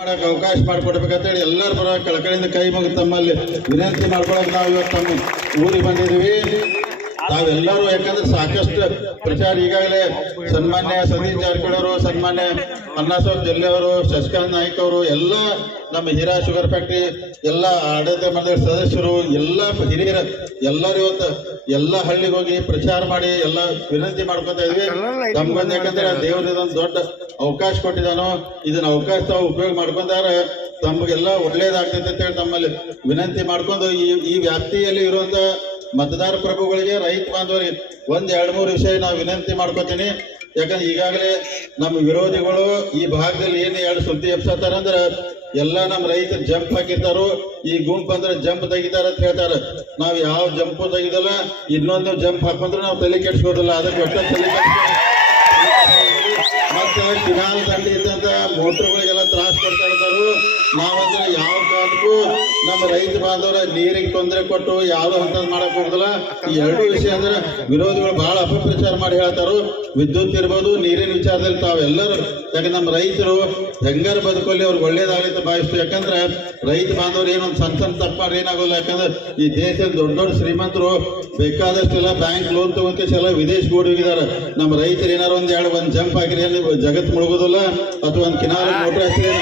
ಮಾಡಕ್ ಅವಕಾಶ ಮಾಡಿಕೊಡ್ಬೇಕಂತೇಳಿ ಎಲ್ಲರ ಪರ ಕಳಕಳಿಯಿಂದ ಕೈ ಮುಗಿದು ತಮ್ಮಲ್ಲಿ ವಿನಂತಿ ಮಾಡ್ಕೊಳಕ್ಕೆ ನಾವು ಇವತ್ತು ತಮ್ಮ ಊರಿಗೆ ಬಂದಿದ್ದೀವಿ. ತಾವೆಲ್ಲರೂ ಯಾಕಂದ್ರೆ ಸಾಕಷ್ಟು ಪ್ರಚಾರ ಈಗಾಗಲೇ ಸನ್ಮಾನ್ಯ ಸತೀಶ್ ಜಾರಕಿಹೊಳಿ ಅವರು ಸನ್ಮಾನ್ಯ ಅಣ್ಣಾಸಾಬ್ ಜಲ್ಲೆ ಅವರು, ಶಶಿಕಾಂತ್ ನಾಯ್ಕ ಅವರು, ಎಲ್ಲ ನಮ್ಮ ಹಿರಾ ಶುಗರ್ ಫ್ಯಾಕ್ಟ್ರಿ, ಎಲ್ಲ ಆಡಳಿತ ಮಂಡಳಿ ಸದಸ್ಯರು, ಎಲ್ಲ ಹಿರಿಯರ ಎಲ್ಲರೂ ಇವತ್ತು ಎಲ್ಲ ಹಳ್ಳಿಗೆ ಹೋಗಿ ಪ್ರಚಾರ ಮಾಡಿ, ಎಲ್ಲ ವಿನಂತಿ ಮಾಡ್ಕೊತಾ ಇದ್ವಿ. ನಮ್ಗೊಂದು ಯಾಕಂದ್ರೆ ದೇವ್ರ ಇದೊಂದು ದೊಡ್ಡ ಅವಕಾಶ ಕೊಟ್ಟಿದ್ದಾನೋ, ಇದನ್ನ ಅವಕಾಶ ತಾವು ಉಪಯೋಗ ಮಾಡ್ಕೊಂಡಾರ ತಮ್ಗೆಲ್ಲ ಒಳ್ಳೇದಾಗ್ತೈತೆ ಅಂತ ಹೇಳಿ ತಮ್ಮಲ್ಲಿ ವಿನಂತಿ ಮಾಡ್ಕೊಂಡು ಈ ಈ ವ್ಯಾಪ್ತಿಯಲ್ಲಿ ಇರುವಂತ ಮತದಾರ ಪ್ರಭುಗಳಿಗೆ ರೈತ ಬಾಂಧವರಿಗೆ ಒಂದ್ ಎರಡು ಮೂರು ವಿಷಯ ನಾವು ವಿನಂತಿ ಮಾಡ್ಕೋತೀನಿ. ಯಾಕಂದ್ರೆ ಈಗಾಗಲೇ ನಮ್ಮ ವಿರೋಧಿಗಳು ಈ ಭಾಗದಲ್ಲಿ ಏನು ಎರಡು ಸುದ್ದಿ ಎಪ್ಸತ್ತಾರ ಅಂದ್ರೆ ಎಲ್ಲ ನಮ್ಮ ರೈತರು ಜಂಪ್ ಹಾಕಿರ್ತಾರೋ. ಈ ಗುಂಪು ಅಂದ್ರೆ ಜಂಪ್ ತೆಗಿತಾರ ಅಂತ ಹೇಳ್ತಾರೆ. ನಾವು ಯಾವ ಜಂಪು ತೆಗಿದಲ್ಲ, ಇನ್ನೊಂದು ಜಂಪ್ ಹಾಕೊಂಡ್ರೆ ನಾವು ತಲೆ ಕೆಡ್ಸ್ಕೋದಿಲ್ಲ ಅದಕ್ಕೆ ಮತ್ತೆ ಕಿನಾಲ್ ದಂಡಿ ಇದ್ದಂತ ಮೋಟರ್ಗಳಿಗೆಲ್ಲ ತ್ರಾಸ ಕೊಡ್ತಾ ಇರ್ತಾರು. ನಾವಂದ್ರೆ ಯಾವ ನಮ್ಮ ರೈತ ಬಾಂಧವರ ನೀರಿಗೆ ತೊಂದರೆ ಕೊಟ್ಟು ಯಾವುದೋ ಹಂತದ ಮಾಡಕ್ ಹೋಗುದಿಲ್ಲ. ಈ ಎರಡು ವಿಷಯ ಅಂದ್ರೆ ವಿರೋಧಿಗಳು ಬಹಳ ಅಪಪ್ರಚಾರ ಮಾಡಿ ಹೇಳ್ತಾರು. ವಿದ್ಯುತ್ ಇರ್ಬೋದು, ನೀರಿನ ವಿಚಾರದಲ್ಲಿ ತಾವೆಲ್ಲರೂ, ಯಾಕಂದ್ರೆ ನಮ್ಮ ರೈತರು ಹೆಂಗಾರು ಬದುಕಲ್ಲಿ ಅವ್ರಿಗೆ ಒಳ್ಳೇದಾಗಲಿ ಅಂತ ಭಾವಿಸ್ತು ಯಾಕಂದ್ರೆ ರೈತ ಬಾಂಧವರು ಏನೊಂದು ಸಣ್ಣ ಸಣ್ಣ ತಪ್ಪು ಮಾಡಿ ಏನಾಗೋಲ್ಲ ಯಾಕಂದ್ರೆ ಈ ದೇಶದ ದೊಡ್ಡ ದೊಡ್ಡ ಶ್ರೀಮಂತರು ಬೇಕಾದಷ್ಟೆಲ್ಲ ಬ್ಯಾಂಕ್ ಲೋನ್ ತಗೊಂತೆಲ್ಲ ವಿದೇಶ ಹೋಗಿದ್ದಾರೆ. ನಮ್ಮ ರೈತರು ಏನಾರು ಒಂದ್ ಎರಡು, ಒಂದ್ ಜಂಪ್ ಹಾಕಿರಿ ಜಗತ್ ಮುಳುಗೋದಿಲ್ಲ. ಅಥವಾ ಒಂದ್ ಕಿನಾರ ಮೋಟರ್ ಹಾಕಿದ್ರೆ